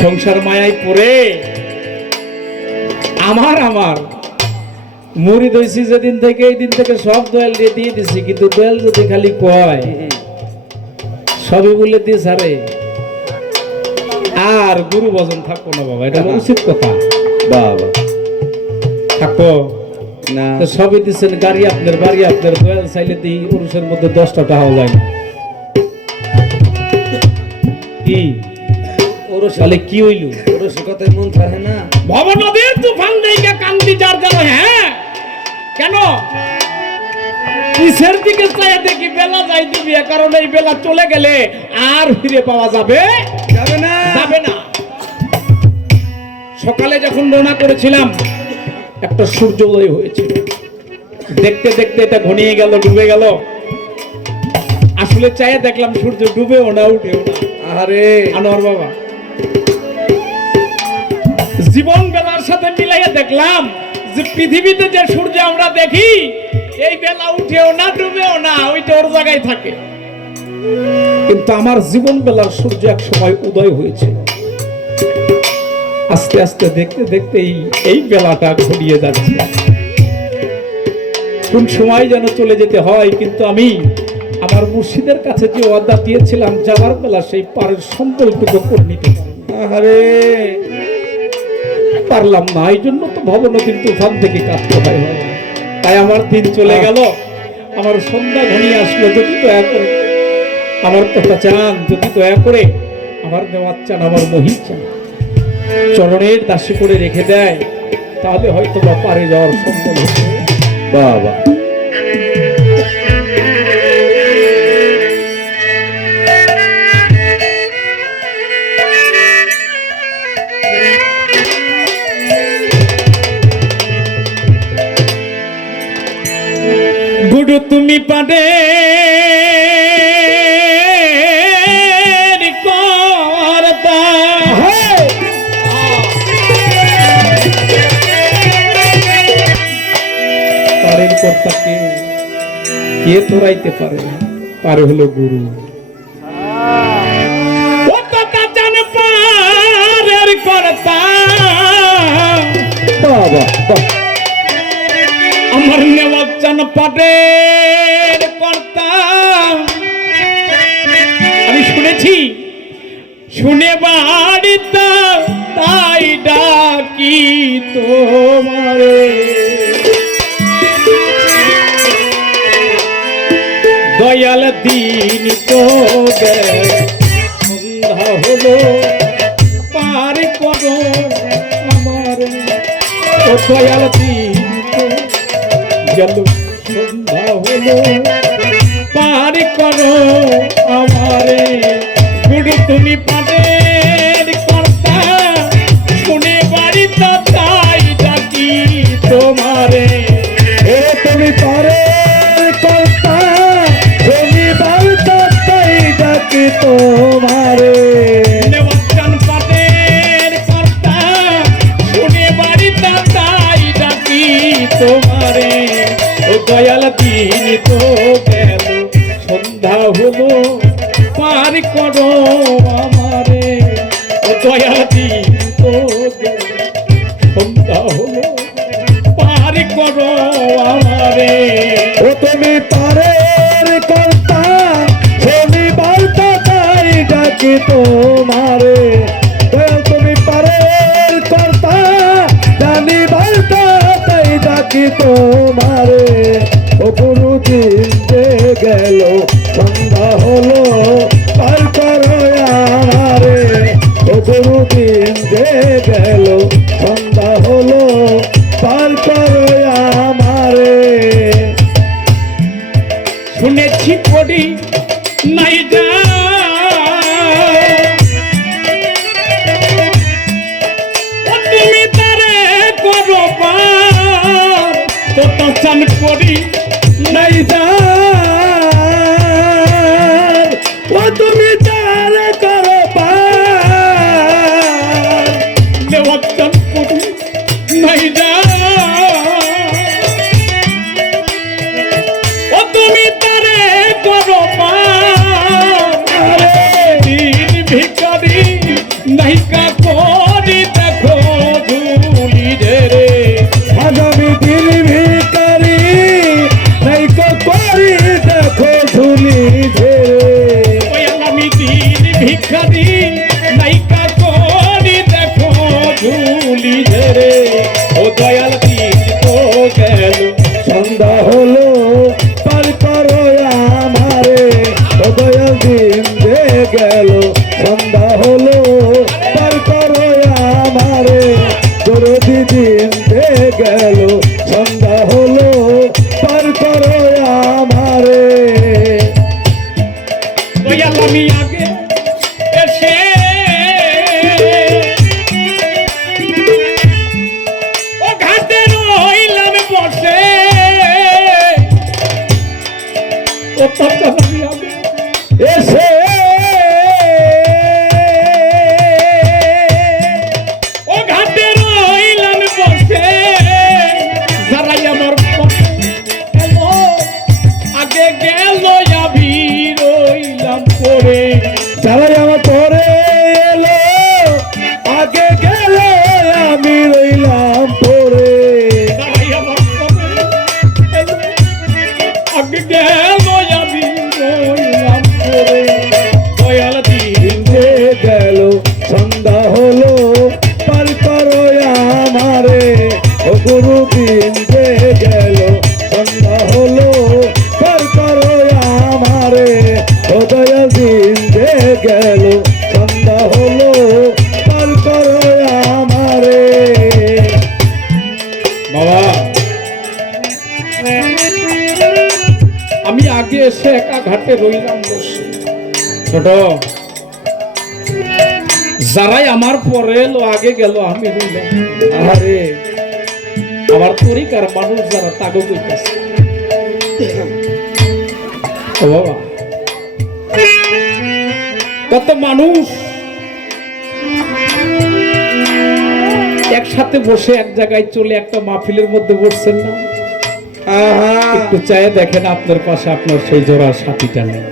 সংসার মায়ায় পড়ে আমার মুড়ি দইছি যেদিন থেকে এই দিন থেকে সব দয়াল দিয়ে দিছি, কিন্তু দয়াল যদি খালি কয় সবই বলে দিয়ে সারে আর গুরু ভজন থাকবো না বাবা, এটা উচিত কথা। বাবা থাকবো না তো সবই দিচ্ছেন, গাড়ি আপনার বাড়ি আপনার, দয়াল চাইলে দিই পুরুষের মধ্যে 10টা টাকাও যায় না। কি তাহলে কি হইল? কথায় মন থাকে না। ভব নদীর তুফান দিকে কান্দি যার যেন, হ্যাঁ কেন কিসের দিকে চাই দেখি বেলা যাই দিবি, কারণ এই বেলা চলে গেলে আর ফিরে পাওয়া যাবে না। সকালে যখন রওনা করেছিলাম একটা সূর্যোদয় হয়েছিল, দেখতে দেখতে এটা ঘনিয়ে গেল, ডুবে গেল। আসলে চাই দেখলাম সূর্য ডুবেও না উঠেও না। আরে আনোয়ার বাবা, জীবন বেলার সাথে মিলাইয়া দেখলাম যে পৃথিবীতে যে সূর্য আমরা দেখি এই বেলা উঠেও না ডুবেও না, ওইটা ওর জায়গায় থাকে। কিন্তু আমার জীবন বেলার সূর্য এক সময় উদয় হয়েছিল। আস্তে আস্তে দেখতে দেখতে এই বেলাটা ঘুরিয়ে যাচ্ছে, কোন সময় যেন চলে যেতে হয়। কিন্তু আমি আমার মুর্শিদের কাছে যে ওয়াদা দিয়েছিলাম যাবার বেলা সেই পারের সম্পর্কটুকু করে নিতে পারি। আরে পারলাম না, এই জন্য তো ভবনদীর তুফান থেকে কাটতে হয়। তাই আমার দিন চলে গেল, আমার সন্ধ্যা ঘনিয়ে আসলো। যদি দয়া করে আমার কথা চান, যদি দয়া করে আমার নেওয়ার চান, আমার মহির চান, চরণের দাসী করে রেখে দেয়, তাহলে হয়তো বা পারে যাওয়ার সম্ভব হচ্ছে। বাবা গুরু তুমি পারে করতা, পারের কর্তাকে কে তোরাইতে পারে? পারে হলো গুরু। ও কথা জানে পারের কর্তা, বাবা আমার নেওয়ার চান পাটের কর্তা। আমি শুনেছি, শুনে বাড়িতে তাই ডাকি তোমারে। দয়াল দিন তো সন্ধ্যা হলো, পার করো আমার। ও দয়াল দিন গেল, সন্ধ্যা হলো, পার করো আমারে। গুরু তুমি পারের কর্তা, শুনে বাড়িতে তাই ডাকি তোমারে। এ তুমি পারের কর্তা, তুমি বাড়িতে তাই ডাকি তোমারে। নেওয়ার চান পাটের কর্তা, শুনে বাড়িতে তাই ডাকি তোমারে। ও দয়াল দিন তো গেল, সন্ধ্যা হলো, পার করো আমারে। ও দয়াল দিন তো গেল, সন্ধ্যা হলো, পার করো আমারে। ও তুমি পারের কর্তা, তুমি বাড়িতে তাই ডাকি তোমারে। তুমি পারের কর্তা, জানি বাড়িতে তাই ডাকি তোমারে। ও গুরু দিন যে গেল, সন্ধ্যা হলো, পার করো আমারে। ও গুরু দিন যে গেল, সন্ধ্যা হলো, পার করো আমারে। শুনেছি পড়ি নাই যা, তুমি তারে করো পার, কত চান করি নাই যা। ও তুমি তারে করো পার, নেওয়ার চান নাহিকা করি দেখো ঝুলি রে আগামী দিন ভিখারি নাইকা করি দেখো ঝুলি ঝেড়ে ওই আগামী দিন ভিখারি নাহিকা করি দেখো ঝুলি রে ও দয়াল দিন তো গেল সন্ধ্যা হলো পার করো আমারে ও দয়াল দিন যে গেল সন্ধ্যা হলো পার করো আমারে দরদি দিন যে গেল সন্ধ্যা হলো পার করো আমারে দয়াল আমি আগে এসে ও ঘাটে রইলাম বসে ও তখন আমি আগে এসে ও ঘাটে রইলাম বসে যারাই আমার পথে এলো আগে গেল আমি রইলাম পরে যারাই আমার পরে এলো আগে গেল আমি রইলাম পরে যারাই আমার পথে এলো আগে গেল আমি রইলাম পরে দয়াল দিন যে গেল সন্ধ্যা হলো পার করো আমারে ও গুরু দিন যে গেল সন্ধ্যা হলো পার করো আমারে ও দয়া দিন যে গেল সন্ধ্যা হলো পার করো আমারে বাবা আমি আগে এসে একা ঘাটে রইলাম বসে ছোট যারাই আমার পরে এলো আগে গেল আমি রইলাম আরে আমার তরিকার মানুষ যারা তাগো কইতাছে ও বাবা কত মানুষ একসাথে বসে এক জায়গায় চলে একটা মাহফিলের মধ্যে বসছেন না একটু চায়ে দেখেন আপনার পাশে আপনার সেই জোড়া সাথীটা নেই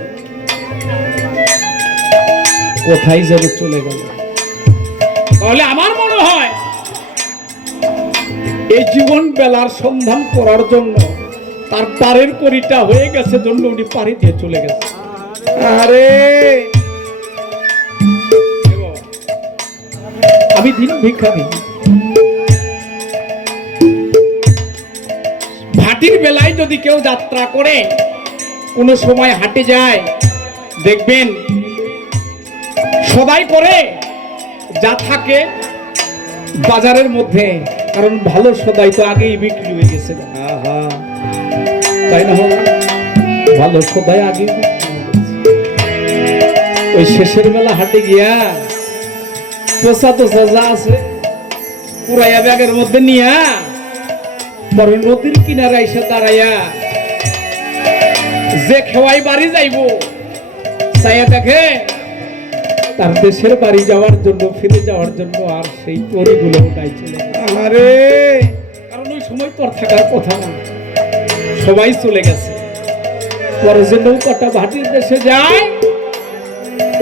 কোথায় যেন চলে গেল তাহলে আমার মনে হয় এই জীবন বেলার সন্ধান করার জন্য তার পারের করিটা হয়ে গেছে জন্য উনি পাড়ি দিয়ে চলে গেছে আরে আমি দিন ভিখারি ভাটির বেলায় যদি কেউ যাত্রা করে কোনো সময় হাটে যায় দেখবেন সদাই করে যা থাকে বাজারের মধ্যে কারণ ভালো সদাই তো আগেই বিক্রি হয়ে গেছে তাই না বাবা? ভালো সদাই আগেই বিক্রি হয়ে গেছে। ওই শেষের বেলা হাটে গিয়া পোষা টোষা যা আছে পুরাইয়া ব্যাগের মধ্যে নিয়া পরে নদীর কিনারে এসে দাঁড়াইয়া যে খেওয়াই বাড়ি যাইব চাইয়া দেখে তার দেশের বাড়ি যাওয়ার জন্য ফিরে যাওয়ার জন্য আর সেই তরিগুলো নাই চলে গেছে। আরে কারণ ওই সময় তো আর থাকার কথা না সবাই চলে গেছে পরে যে নৌকাটা ভাটির দেশে যায়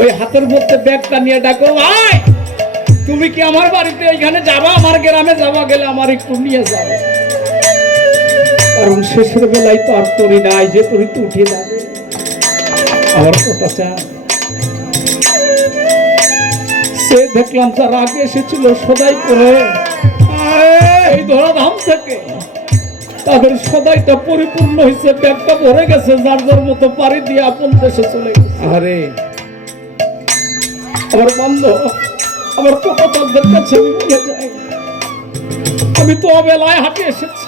ওই হাতের মধ্যে ব্যাগটা নিয়ে ডাকো ভাই তুমি কি আমার বাড়িতে এখানে যাবা আমার গ্রামে যাবা গেলে আমার একটু নিয়ে যাও কারণ শেষের বেলায় তো আর তরি নাই যে তরি তো উঠে যাবে আমার কথা চা সে দেখলাম তার আগে এসেছিল সদাই করে এই ধরাধাম থেকে তাদের সদাইটা পরিপূর্ণ হয়েছে ব্যাগটা ভরে গেছে যার যার মতো পাড়ি দিয়ে আপন দেশে চলে গেছে আরে আমার বন্ধ আমার কথা তাদের কাছে আমি বলে যাই আমি তো অবেলায় হাঁটে এসেছি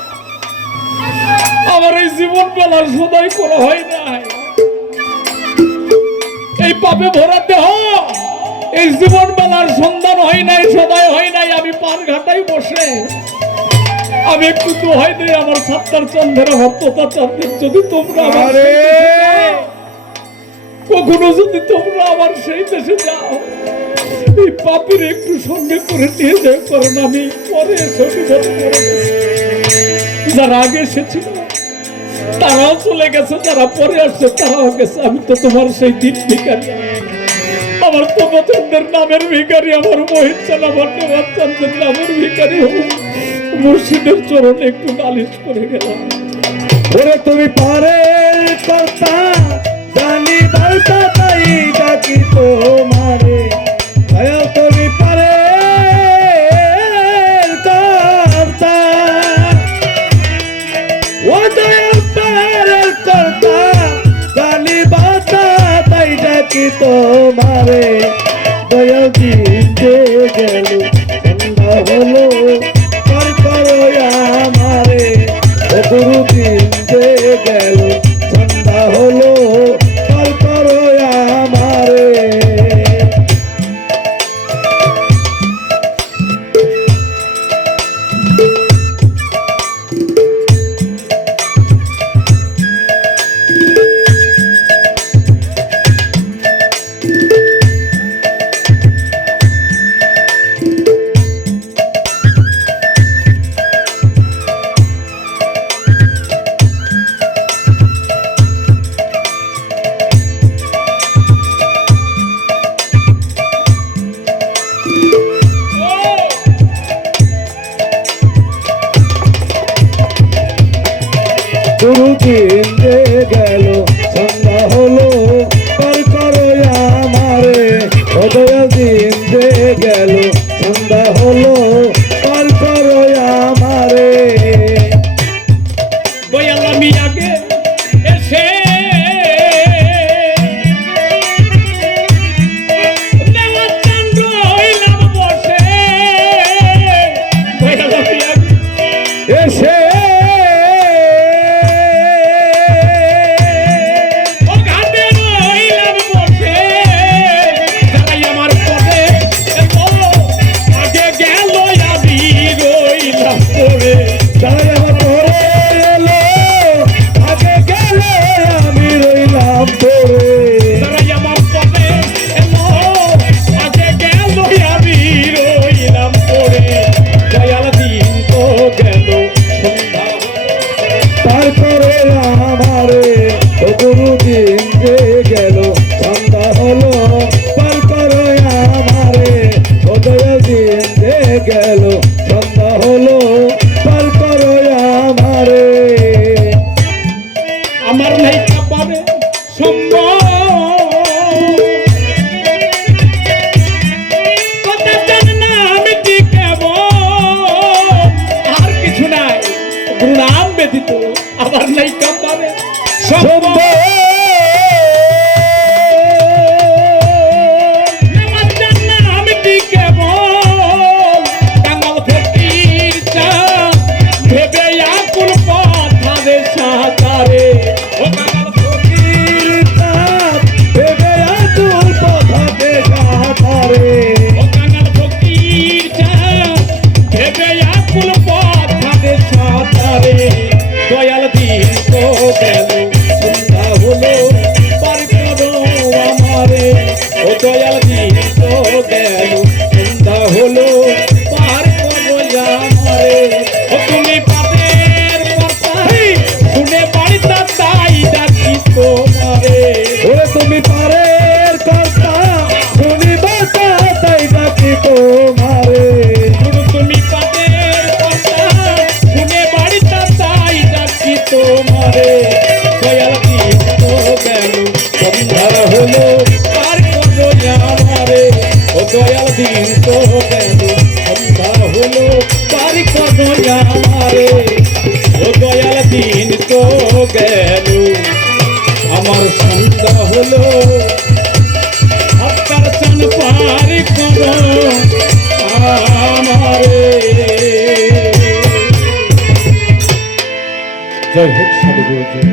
আমার এই জীবন বেলার সদাই করা হয় নাই এই পাপে ভরা দেহ এই জীবন বেলার সন্ধান হয় নাই সদাই হয় নাই আমি পার ঘাটাই বসে আমি একটু তো হয় নাই আমার সাত্তার চন্দ্রের ভক্ততা চন্দ্রের যদি তোমরা আমার আরে! সেই দেশে যাও, কখনো যদি তোমরা আমার সেই দেশে যাও এই পাপের একটু সঙ্গে করে নিয়ে যাও কারণ আমি পরে এসে বিপদ করে গেছি। যারা আগে এসেছিল তারাও চলে গেছে যারা পরে আসছে তারাও গেছে আমি তো তোমার সেই দিন ভিখারি আমার তোপচন্দ্রের নামের ভিখারি, আমার মহিষা আমার দেবাচন্দ্রের নামের ভিখারি মুর্শিদের চরণে একটু নালিশ করে গেলাম। ওরে তুমি পারে কর্তা জানি বার্তা তাই ডাকি তোমারে, দয়াল তুমি পারে কর্তা, ও দয়াল পারে কর্তা জানি বার্তা তাই ডাকি তোমারে। দয়াল দিন যে গেল সন্ধ্যা হলো পার করো আমারে, ও গুরু দিন যে গেল সন্ধ্যা হলো পার করো আমারে। গুরু দিন যে গেল সন্ধ্যা হলো পার করো আমারে, ও দয়াল দিন যে গেল সন্ধ্যা হলো পার করো আমারে। দয়াল আমি আগে এসে দেবাচন্দ্র হইলাম বসে, দয়াল আমি আগে এসে পার করো আমারে, ও গুরু দিন যে গেল সন্ধ্যা হলো পার করো আমারে, ও দয়াল দিন যে গেল সন্ধ্যা হলো পার করো আমারে। আমার নাই পাবে সম্ভব, কথা জান না আমি কি কেবল, আর কিছু নাই গুরু নাম ব্যতীত আমার নাই পাবে সম্ভব। আমার জান না আমি কি কেবল, কাঙাল ফকির চা ভেবে আকুল কথা দে সাকারে, ও কাঙাল ফকির তাপ ভেবে আতুল কথা দেখা পারে, ও কাঙাল ফকির চা ভেবে আকুল কথা দে সাকারে। দয়াল দিন তো গেল সন্ধ্যা হলো পার করো আমারে, ও দয়াল দিন তো গেল সন্ধ্যা হলো পার করো আমারে। ও তুমি পাপের কথা শুনে বাড়িতে তাই ডাকি তোমারে, ওরে তুমি পারে কর্তা শুনি বার্তা তাই ডাকি তোমারে। গুরু তুমি পাপের কথা শুনে বাড়িতে তাই ডাকি তোমারে। দয়াল দিন তো গেল সন্ধ্যা হলো পার করো আমারে, ও দয়াল দিন তো গেল সন্ধ্যা হলো পার করো আমারে, ও দয়াল দিন তো গেল আমার সন্ধ্যা হলো আপনার চান পার করো আমারে। জয় হোক সাধু গুরুজি।